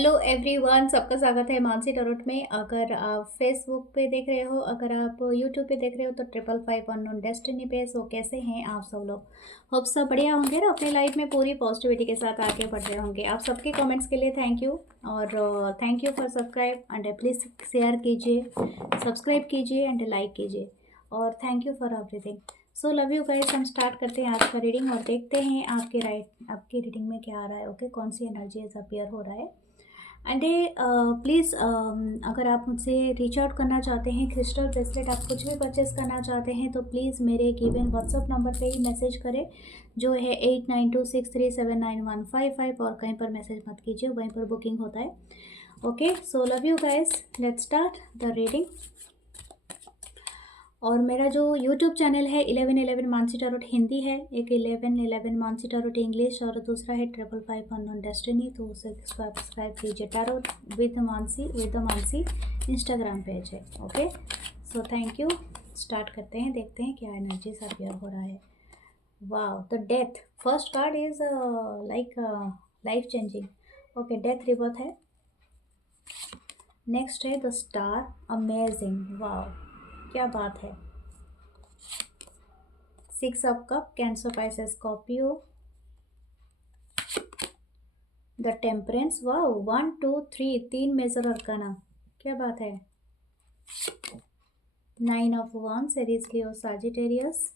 Hello everyone, सबका स्वागत है मानसी टरोट में। अगर आप फेसबुक पे देख रहे हो, अगर आप यूट्यूब पे देख रहे हो, तो 555 अननोन डेस्टिनी पे। सो कैसे हैं आप सब लोग? होप सब बढ़िया होंगे ना, अपनी लाइफ में पूरी पॉजिटिविटी के साथ आगे बढ़ रहे होंगे। आप सबके कमेंट्स के लिए थैंक यू, और thank you for subscribe and please share कीजिए, सब्सक्राइब कीजिए एंड लाइक कीजिए, और thank you for everything. So love you guys. हम स्टार्ट करते हैं आज का रीडिंग और देखते हैं आपकी रीडिंग में क्या आ रहा है। ओके, कौन सी एनर्जीज अपीयर हो रहा है। एंड प्लीज़, अगर आप मुझसे रीच आउट करना चाहते हैं, क्रिस्टल ब्रेसलेट आप कुछ भी परचेस करना चाहते हैं, तो प्लीज़ मेरे गिवन व्हाट्सअप नंबर पे ही मैसेज करें, जो है 8926379155। और कहीं पर मैसेज मत कीजिए, वहीं पर बुकिंग होता है। Okay, so love you guys, let's start the reading. और मेरा जो यूट्यूब चैनल है 1111 मानसी टैरोट हिंदी है, एक 1111 मानसी टैरोट इंग्लिश, और दूसरा है 555 अननोन डेस्टिनी। तो उसे सब्सक्राइब कीजिए। Tarot with Mansi Instagram page है। Okay, so thank you. Start करते हैं, देखते हैं क्या एनर्जी अपीयर हो रहा है। Wow, the death first card is like life changing. Okay, death rebirth है। नेक्स्ट है द स्टार, अमेजिंग। वाओ, क्या बात है। 6 of cup, Cancer, Pisces, Scorpio, the temperance. Wow, 1 2 3, 3 major arcana, क्या बात है। 9 of wands, Aries, Leo, Sagittarius,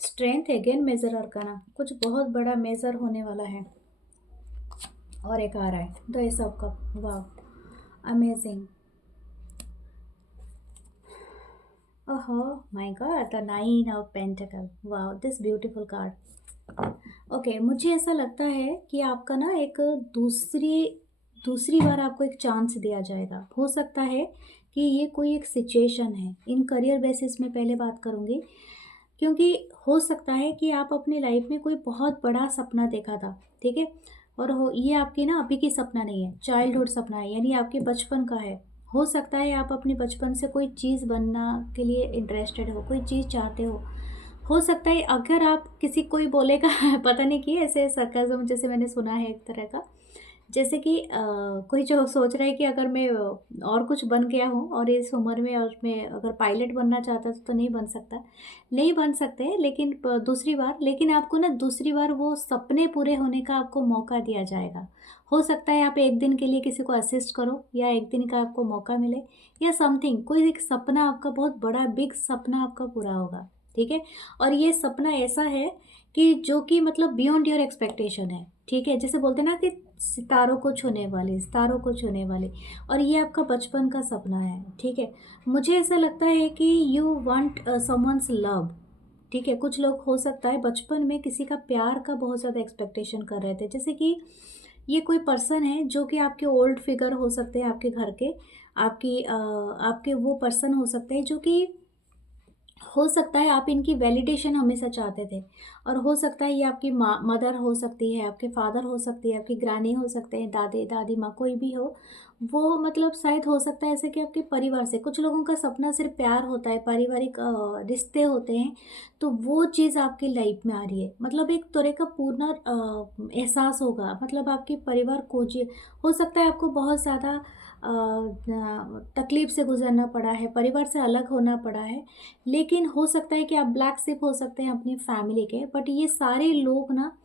strength, again major arcana, कुछ बहुत बड़ा मेजर होने वाला है। और एक आ रहा है the ace of cup. Wow, amazing. ओहो my god, the 9 of pentacle. Wow, this beautiful card. Okay, मुझे ऐसा लगता है कि आपका ना एक दूसरी बार आपको एक चांस दिया जाएगा। हो सकता है कि ये कोई एक सिचुएशन है। इन करियर बेसिस में पहले बात करूँगी, क्योंकि हो सकता है कि आप अपनी लाइफ में कोई बहुत बड़ा सपना देखा था, ठीक है, और ये आपके ना अभी की सपना नहीं है, चाइल्डहुड सपना है, यानी आपके बचपन का है। हो सकता है आप अपने बचपन से कोई चीज़ बनना के लिए इंटरेस्टेड हो, कोई चीज़ चाहते हो सकता है। अगर आप किसी कोई बोलेगा पता नहीं कि ऐसे सरकाज़म जैसे मैंने सुना है एक तरह का, जैसे कि कोई जो सोच रहा है कि अगर मैं और कुछ बन गया हूँ और इस उम्र में, और मैं अगर पायलट बनना चाहता तो नहीं बन सकता, नहीं बन सकते हैं, लेकिन दूसरी बार, लेकिन आपको ना दूसरी बार वो सपने पूरे होने का आपको मौका दिया जाएगा। हो सकता है आप एक दिन के लिए किसी को असिस्ट करो, या एक दिन का आपको मौका मिले, या समथिंग, कोई एक सपना आपका बहुत बड़ा बिग सपना आपका पूरा होगा, ठीक है। और ये सपना ऐसा है कि जो कि मतलब बियॉन्ड योर एक्सपेक्टेशन है, ठीक है। जैसे बोलते हैं ना कि सितारों को छूने वाली, सितारों को छूने वाली, और ये आपका बचपन का सपना है, ठीक है। मुझे ऐसा लगता है कि यू वांट समवन्स लव, ठीक है। कुछ लोग हो सकता है बचपन में किसी का प्यार का बहुत ज़्यादा एक्सपेक्टेशन कर रहे थे, जैसे कि ये कोई पर्सन है जो कि आपके ओल्ड फिगर हो सकते हैं, आपके घर के, आपके वो पर्सन हो सकते हैं जो कि हो सकता है आप इनकी वैलिडेशन हमेशा चाहते थे। और हो सकता है ये आपकी माँ, मदर हो सकती है, आपके फादर हो सकती है, आपकी ग्रानी हो सकते हैं, दादी दादी माँ, कोई भी हो। वो मतलब शायद हो सकता है ऐसे कि आपके परिवार से, कुछ लोगों का सपना सिर्फ प्यार होता है, पारिवारिक रिश्ते होते हैं। तो वो चीज़ आपकी लाइफ में आ रही है, मतलब एक तरह का पूर्ण एहसास होगा, मतलब आपके परिवार खोजिए। हो सकता है आपको बहुत ज़्यादा तकलीफ से गुजरना पड़ा है, परिवार से अलग होना पड़ा है, लेकिन हो सकता है कि आप ब्लैक शिप हो सकते हैं अपनी फैमिली के, बट ये सारे लोग ना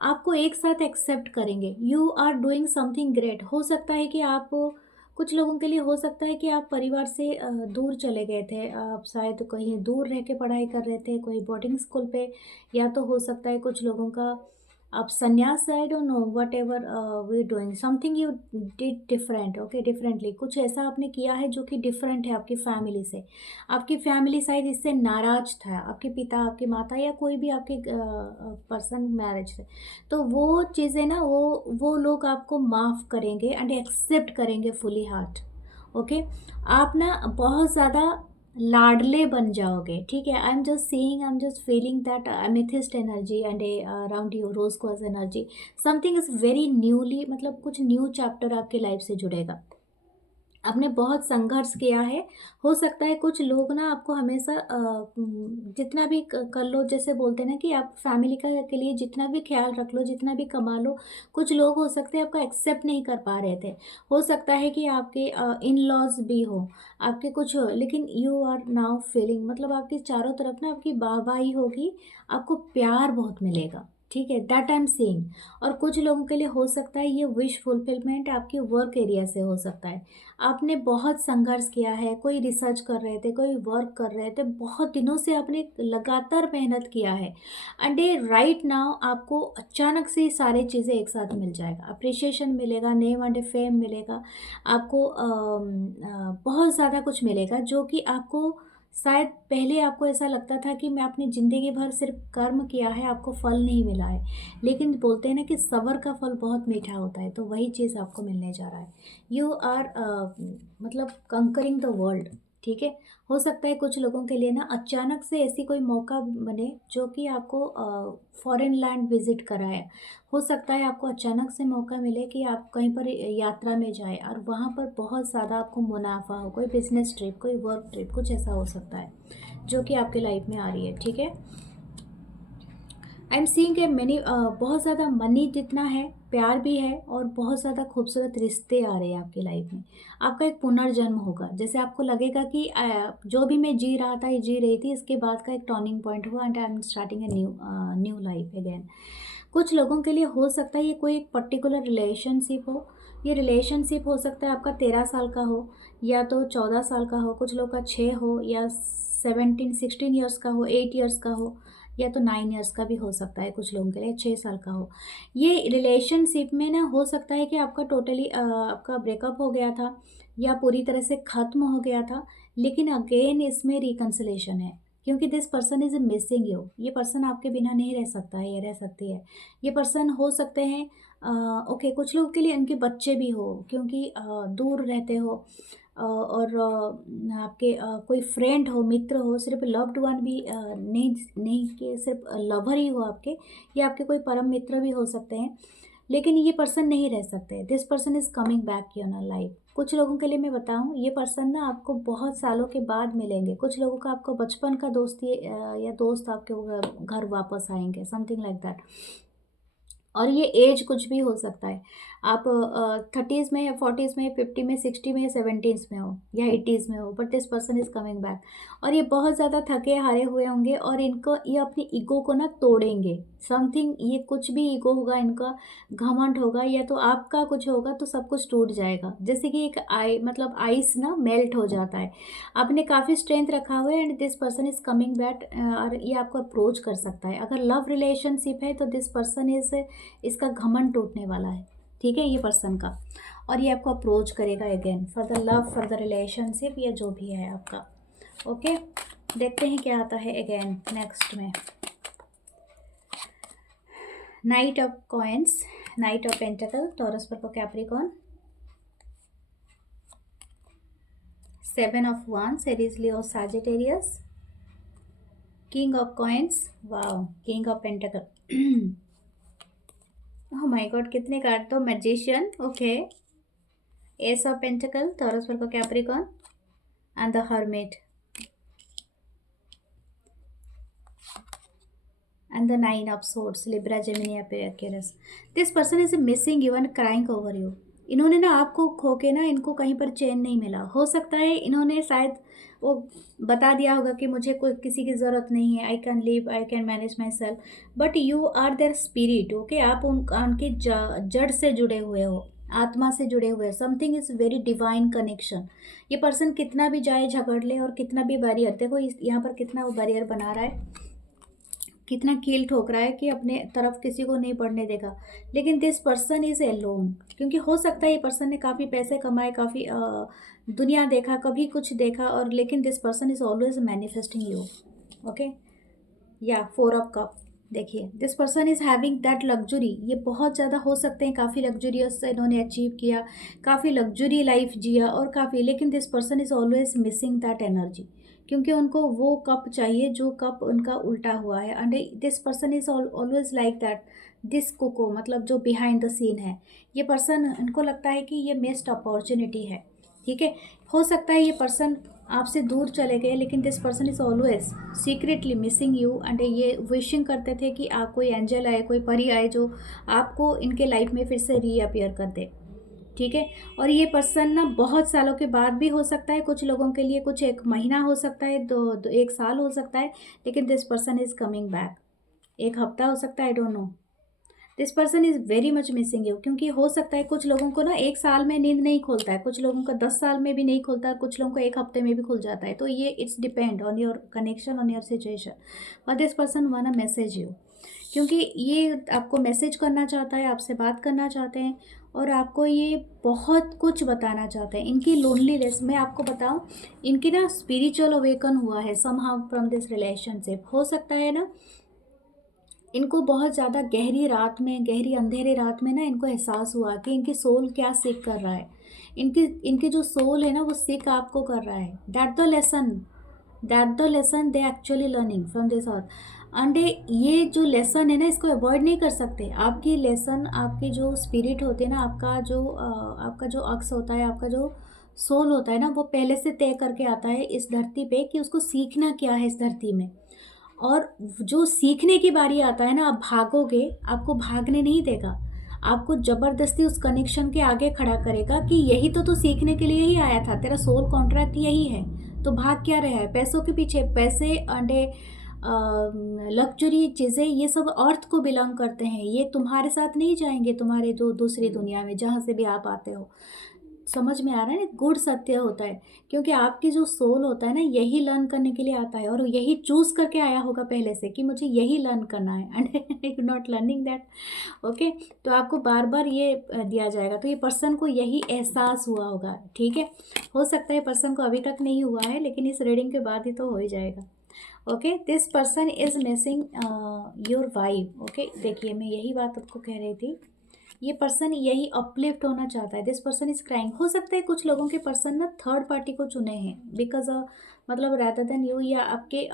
आपको एक साथ एक्सेप्ट करेंगे। You are doing something great. हो सकता है कि आप, कुछ लोगों के लिए हो सकता है कि आप परिवार से दूर चले गए थे, आप शायद कहीं दूर रह के पढ़ाई कर रहे थे, कोई बोर्डिंग स्कूल पे, या तो हो सकता है कुछ लोगों का आप संन्यास, I don't know, whatever we doing something you did different, okay, differently कुछ ऐसा आपने किया है जो कि डिफरेंट है आपकी फैमिली से। आपकी फैमिली शायद इससे नाराज था, आपके पिता, आपकी माता, या कोई भी आपके पर्सन मैरिज से। तो वो चीज़ें ना, वो लोग आपको माफ़ करेंगे एंड एक्सेप्ट करेंगे फुली हार्ट। ओके, आप ना बहुत ज़्यादा लाडले बन जाओगे, ठीक है। I am just seeing, I am just feeling that amethyst energy and around you rose quartz energy. Something is very newly, मतलब कुछ न्यू चैप्टर आपकी लाइफ से जुड़ेगा। आपने बहुत संघर्ष किया है। हो सकता है कुछ लोग ना आपको हमेशा जितना भी कर लो, जैसे बोलते हैं ना कि आप फैमिली का के लिए जितना भी ख्याल रख लो, जितना भी कमा लो, कुछ लोग हो सकते हैं आपका एक्सेप्ट नहीं कर पा रहे थे। हो सकता है कि आपके इन लॉज भी हो, आपके कुछ हो, लेकिन यू आर नाउ फीलिंग, मतलब आपके चारों तरफ ना आपकी वाहवाही होगी, आपको प्यार बहुत मिलेगा। ठीक है, दैट आई एम सेइंग। और कुछ लोगों के लिए हो सकता है ये विश फुलफिलमेंट आपके वर्क एरिया से हो सकता है। आपने बहुत संघर्ष किया है, कोई रिसर्च कर रहे थे, कोई वर्क कर रहे थे, बहुत दिनों से आपने लगातार मेहनत किया है, एंड ये राइट नाउ आपको अचानक से ये सारी चीज़ें एक साथ मिल जाएगा। अप्रिसिएशन मिलेगा, नेम एंड फेम मिलेगा, आपको बहुत ज़्यादा कुछ मिलेगा जो कि आपको शायद पहले आपको ऐसा लगता था कि मैं अपनी ज़िंदगी भर सिर्फ कर्म किया है, आपको फल नहीं मिला है। लेकिन बोलते हैं ना कि सब्र का फल बहुत मीठा होता है, तो वही चीज़ आपको मिलने जा रहा है। यू आर मतलब कंकरिंग द वर्ल्ड। ठीक है, हो सकता है कुछ लोगों के लिए ना अचानक से ऐसी कोई मौका बने जो कि आपको फॉरेन लैंड विजिट कराए। हो सकता है आपको अचानक से मौका मिले कि आप कहीं पर यात्रा में जाए और वहाँ पर बहुत ज़्यादा आपको मुनाफा हो, कोई बिजनेस ट्रिप, कोई वर्क ट्रिप, कुछ ऐसा हो सकता है जो कि आपके लाइफ में आ रही है। ठीक है, आई एम सीइंग के मैनी बहुत ज़्यादा मनी जितना है, प्यार भी है, और बहुत ज़्यादा खूबसूरत रिश्ते आ रहे हैं आपकी लाइफ में। आपका एक पुनर्जन्म होगा, जैसे आपको लगेगा कि जो भी मैं जी रहा था, ये जी रही थी, इसके बाद का एक टर्निंग पॉइंट हुआ and I am starting a new life again. कुछ लोगों के लिए हो सकता है ये कोई एक पर्टिकुलर रिलेशनशिप हो। ये रिलेशनशिप हो सकता है आपका 13 साल का हो, या तो 14 साल का हो, कुछ लोग का 6 हो, या 17 16 ईयर्स का हो, 8 ईयर्स का हो, या तो 9 ईयर्स का भी हो सकता है, कुछ लोगों के लिए 6 साल का हो। ये रिलेशनशिप में ना हो सकता है कि आपका टोटली आपका ब्रेकअप हो गया था, या पूरी तरह से ख़त्म हो गया था, लेकिन अगेन इसमें रिकन्सिलेशन है, क्योंकि this person is missing you. ये पर्सन आपके बिना नहीं रह सकता है, ये रह सकती है। ये पर्सन हो सकते हैं ओके, कुछ लोगों के लिए उनके बच्चे भी हो, क्योंकि दूर रहते हो, और आपके कोई फ्रेंड हो, मित्र हो, सिर्फ लव्ड वन भी नहीं नहीं कि सिर्फ लवर ही हो आपके, या आपके कोई परम मित्र भी हो सकते हैं, लेकिन ये पर्सन नहीं रह सकते। This person is coming back your ना लाइफ। कुछ लोगों के लिए मैं बताऊं, ये पर्सन ना आपको बहुत सालों के बाद मिलेंगे। कुछ लोगों का आपको बचपन का दोस्ती या दोस्त आपके घर वापस आएंगे, समथिंग लाइक दैट। और ये एज कुछ भी हो सकता है, आप 30s में, 40s में, 50 में, 60 में, 70s में हो, या 80s में हो, but this person is coming back. और ये बहुत ज़्यादा थके हारे हुए होंगे, और इनको ये अपनी ईगो को ना तोड़ेंगे। समथिंग, ये कुछ भी ईगो होगा इनका, घमंड होगा, या तो आपका कुछ होगा, तो सब कुछ टूट जाएगा। जैसे कि एक मतलब आइस ना मेल्ट हो जाता है। आपने काफ़ी स्ट्रेंथ रखा हुआ है, and this person is coming back, और ये आपको अप्रोच कर सकता है। अगर लव रिलेशनशिप है तो दिस पर्सन इज़, इसका घमंड टूटने वाला है। ठीक है, ये पर्सन का, और ये आपको अप्रोच करेगा again for the love, for the relationship, या जो भी है आपका। ओके, देखते हैं क्या आता है अगेन नेक्स्ट में। Knight of coins, knight of pentacle, Taurus पर Capricorn, 7 of wands, Aries, Leo, Sagittarius, king of coins, wow, king of pentacle, oh my god, कितने कार्ड, तो magician, okay, ace of pentacle, Taurus पर Capricorn, and the hermit, and the 9 of swords, Libra, Gemini, Aquarius. This person is missing you and crying over you. इन्होंने ना आपको खो के ना, इनको कहीं पर चैन नहीं मिला। हो सकता है इन्होंने शायद वो बता दिया होगा कि मुझे कोई किसी की ज़रूरत नहीं है, I can live, I can manage myself, but you are there spirit. Okay, आप उनकी जड़ से जुड़े हुए हो, आत्मा से जुड़े हुए, something is very divine connection. ये पर्सन कितना भी जाए झगड़ ले, और कितना भी बैरियर, देखो यहाँ पर कितना वो बैरियर बना रहा है, कितना कील ठोक रहा है कि अपने तरफ किसी को नहीं पढ़ने देगा, लेकिन दिस पर्सन इज़ एलोन। क्योंकि हो सकता है ये पर्सन ने काफ़ी पैसे कमाए, काफ़ी दुनिया देखा, कभी कुछ देखा, और लेकिन this person is always manifesting you. Okay, या 4 ऑफ कप, देखिए this person is having that luxury. ये बहुत ज़्यादा हो सकते हैं काफ़ी लग्जरियस इन्होंने अचीव किया, काफ़ी लग्जरी लाइफ जिया, और काफ़ी, लेकिन this person is always missing that energy, क्योंकि उनको वो कप चाहिए जो कप उनका उल्टा हुआ है। And this person is always like that, this कोको, मतलब जो बिहाइंड द सीन है। ये पर्सन, इनको लगता है कि ये मिस्ड अपॉर्चुनिटी है, ठीक है। हो सकता है ये पर्सन आपसे दूर चले गए, लेकिन this person is always secretly missing you and ये विशिंग करते थे कि आप कोई एंजल आए, कोई परी आए जो आपको इनके लाइफ में फिर से रीअपियर कर दे। ठीक है। और ये पर्सन ना बहुत सालों के बाद भी हो सकता है, कुछ लोगों के लिए कुछ 1 महीना हो सकता है, 1 साल हो सकता है, लेकिन this person is coming back. 1 हफ्ता हो सकता है, आई don't no. This person is very much missing you, क्योंकि हो सकता है कुछ लोगों को ना 1 साल में नींद नहीं खुलता है, कुछ लोगों का 10 साल में भी नहीं खुलता है, कुछ लोगों को 1 हफ्ते में भी खुल जाता है। तो ये it's depend on your connection, on your situation. But this person वाना मैसेज यू, क्योंकि ये आपको मैसेज करना चाहता है, आपसे बात करना चाहते हैं और आपको ये बहुत कुछ बताना चाहते हैं। इनकी लोनलीनेस मैं आपको बताऊं, इनकी ना स्पिरिचुअल अवेकन हुआ है समहाउ फ्रॉम दिस रिलेशनशिप। हो सकता है ना इनको बहुत ज़्यादा गहरी रात में, गहरी अंधेरे रात में ना इनको एहसास हुआ कि इनकी सोल क्या सीख कर रहा है। इनकी इनकी जो सोल है ना वो सीख आपको कर रहा है। That the lesson they actually learning from this earth. And ये जो लेसन है ना इसको अवॉइड नहीं कर सकते। आपकी लेसन, आपकी जो स्पिरिट होती है ना, आपका जो अक्स होता है, आपका जो सोल होता है ना, वो पहले से तय करके आता है इस धरती पे कि उसको सीखना क्या है इस धरती में। और जो सीखने की बारी आता है ना, आप भागोगे, आपको भागने नहीं देगा, आपको ज़बरदस्ती उस कनेक्शन के आगे खड़ा करेगा कि यही तो तू सीखने के लिए ही आया था, तेरा सोल कॉन्ट्रैक्ट यही है, तो भाग क्या रहा है पैसों के पीछे। पैसे अंडे, लग्जरी चीज़ें, ये सब अर्थ को बिलोंग करते हैं, ये तुम्हारे साथ नहीं जाएंगे तुम्हारे जो दूसरी दुनिया में जहाँ से भी आप आते हो। समझ में आ रहा है ना, गुड़ सत्य होता है, क्योंकि आपकी जो सोल होता है ना यही लर्न करने के लिए आता है और यही चूज करके आया होगा पहले से कि मुझे यही लर्न करना है and you not learning that. Okay, तो आपको बार बार ये दिया जाएगा, तो ये पर्सन को यही एहसास हुआ होगा। ठीक है, हो सकता है पर्सन को अभी तक नहीं हुआ है, लेकिन इस रीडिंग के बाद ही तो हो ही जाएगा। Okay, this person is missing your vibe. Okay, देखिए मैं यही बात आपको कह रही थी, ये पर्सन यही अपलिफ्ट होना चाहता है। This person is crying. हो सकता है कुछ लोगों के पर्सन ना थर्ड पार्टी को चुने हैं बिकॉज मतलब रादर देन यू, या आपके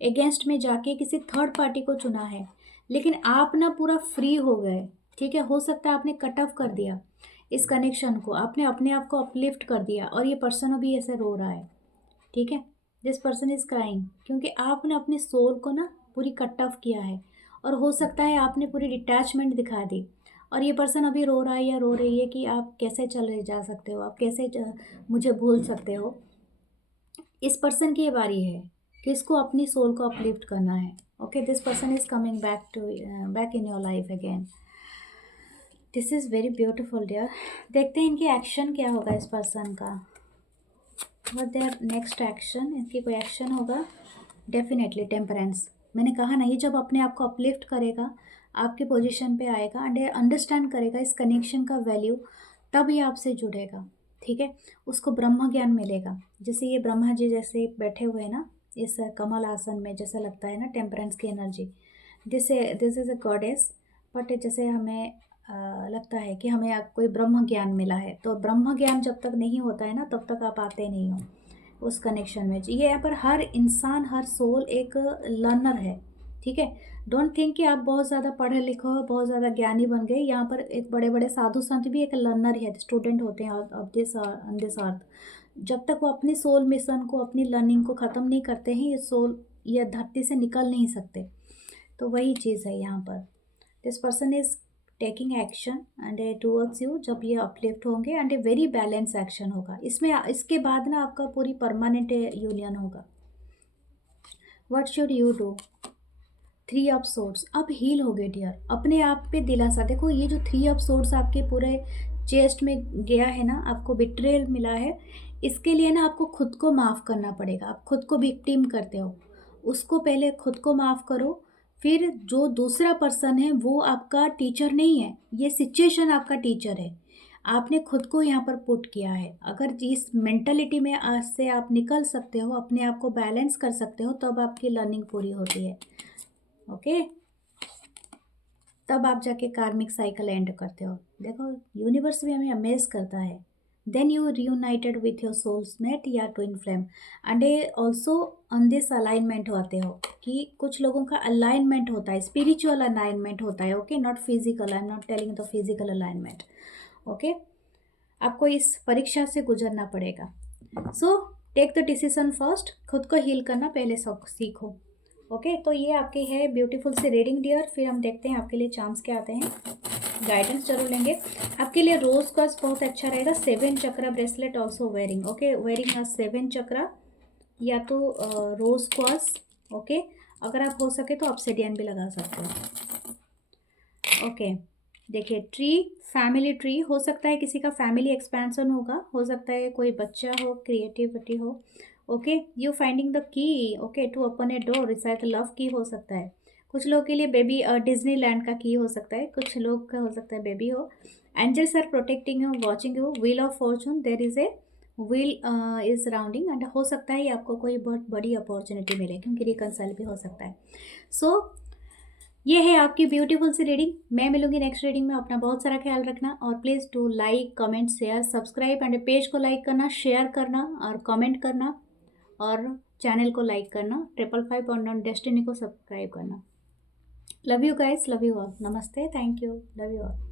अगेंस्ट में जाके किसी थर्ड पार्टी को चुना है, लेकिन आप ना पूरा फ्री हो गए। ठीक है, हो सकता है आपने कट ऑफ कर दिया इस कनेक्शन को, आपने अपने आप को अपलिफ्ट कर दिया और ये पर्सन अभी ऐसे रो रहा है। ठीक है, दिस पर्सन इज क्राइंग क्योंकि आपने अपने सोल को ना पूरी कट ऑफ किया है और हो सकता है आपने पूरी डिटैचमेंट दिखा दी और ये पर्सन अभी रो रहा है या रो रही है कि आप कैसे चले जा सकते हो, आप कैसे मुझे भूल सकते हो। इस पर्सन की ये बारी है कि इसको अपनी सोल को अपलिफ्ट करना है। Okay, this person is coming back in your life again. This is very beautiful dear. देखते हैं इनकी एक्शन क्या होगा इस पर्सन का। व्हाट देयर नेक्स्ट एक्शन, इनकी कोई एक्शन होगा डेफिनेटली। टेम्परेंस, मैंने कहा ना, ये जब अपने आप को अपलिफ्ट करेगा, आपकी पोजीशन पे आएगा एंड अंडरस्टैंड करेगा इस कनेक्शन का वैल्यू, तब ये आपसे जुड़ेगा। ठीक है, उसको ब्रह्म ज्ञान मिलेगा। जैसे ये ब्रह्मा जी जैसे बैठे हुए हैं ना इस कमल आसन में, जैसा लगता है ना टेम्परेंस की energy. This is a goddess, but जैसे हमें लगता है कि हमें कोई ब्रह्म ज्ञान मिला है, तो ब्रह्म ज्ञान जब तक नहीं होता है ना तब तक आप आते नहीं हो उस कनेक्शन में। ये यहाँ पर हर इंसान, हर सोल एक लर्नर है। ठीक है, डोंट थिंक कि आप बहुत ज़्यादा पढ़े लिखे हो, बहुत ज़्यादा ज्ञानी बन गए। यहाँ पर एक बड़े बड़े साधु संत भी एक लर्नर है, स्टूडेंट होते हैं ऑफ दिस अर्थ। जब तक वो अपनी सोल मिशन को, अपनी लर्निंग को ख़त्म नहीं करते हैं, ये सोल ये धरती से निकल नहीं सकते। तो वही चीज़ है यहाँ पर। This person is taking action and towards you जब ये अपलिफ्ट होंगे, and a very balance action होगा इसमें। इसके बाद ना आपका पूरी परमानेंट यूनियन होगा। What should you do? 3 of swords, अब हील हो गए डियर। अपने आप पे दिलासा देखो, ये जो 3 ऑफ सोर्ड्स आपके पूरे चेस्ट में गया है ना, आपको बिट्रेयल मिला है, इसके लिए ना आपको खुद को माफ़ करना पड़ेगा। आप खुद को विक्टिम करते हो, उसको पहले खुद को माफ़ करो। फिर जो दूसरा पर्सन है वो आपका टीचर नहीं है, ये सिचुएशन आपका टीचर है। आपने खुद को यहाँ पर पुट किया है। अगर इस मेंटलिटी में आज से आप निकल सकते हो, अपने आप को बैलेंस कर सकते हो, तब आपकी लर्निंग पूरी होती है। ओके, तब आप जाके कार्मिक साइकिल एंड करते हो। देखो, यूनिवर्स भी हमें अमेज करता है। Then you reunited with your soulmate या twin flame, and also on this alignment होते हो कि कुछ लोगों का अलाइनमेंट होता है, स्पिरिचुअल अलाइनमेंट होता है। Okay, not physical, I am not telling the physical alignment. Okay, आपको इस परीक्षा से गुजरना पड़ेगा। So take the decision first, खुद को हील करना पहले सीखो। ओके, तो ये आपकी है ब्यूटीफुल सी रीडिंग डियर। फिर हम देखते हैं आपके लिए चार्म्स क्या आते हैं, गाइडेंस जरूर लेंगे। आपके लिए रोज कॉस बहुत अच्छा रहेगा। 7 chakra bracelet also wearing, okay, wearing a 7 chakra या तो रोज क्वास। ओके, अगर आप हो सके तो ऑब्सिडियन भी लगा सकते हो। ओके, देखिए ट्री, फैमिली ट्री हो सकता है, किसी का फैमिली एक्सपेंशन होगा, हो सकता है कोई बच्चा हो, क्रिएटिविटी हो। Okay, you finding the key, okay, to open a door, शायद लव की हो सकता है। कुछ लोगों के लिए बेबी डिज्नीलैंड का की हो सकता है, कुछ लोग का हो सकता है बेबी हो। Angels are protecting you, watching you. Wheel of fortune, there is a wheel is rounding, and हो सकता है आपको कोई बहुत बड़ी अपॉर्चुनिटी मिले, क्योंकि रिकनसाइल भी हो सकता है। सो ये है आपकी ब्यूटीफुल सी रीडिंग। मैं मिलूंगी नेक्स्ट रीडिंग में। अपना बहुत सारा ख्याल रखना, और please do like, comment, share, subscribe, and page को लाइक करना, शेयर करना और कमेंट करना, और चैनल को लाइक करना, 555 ऑन डेस्टिनी को सब्सक्राइब करना। Love you guys, love you all, namaste, thank you, love you all.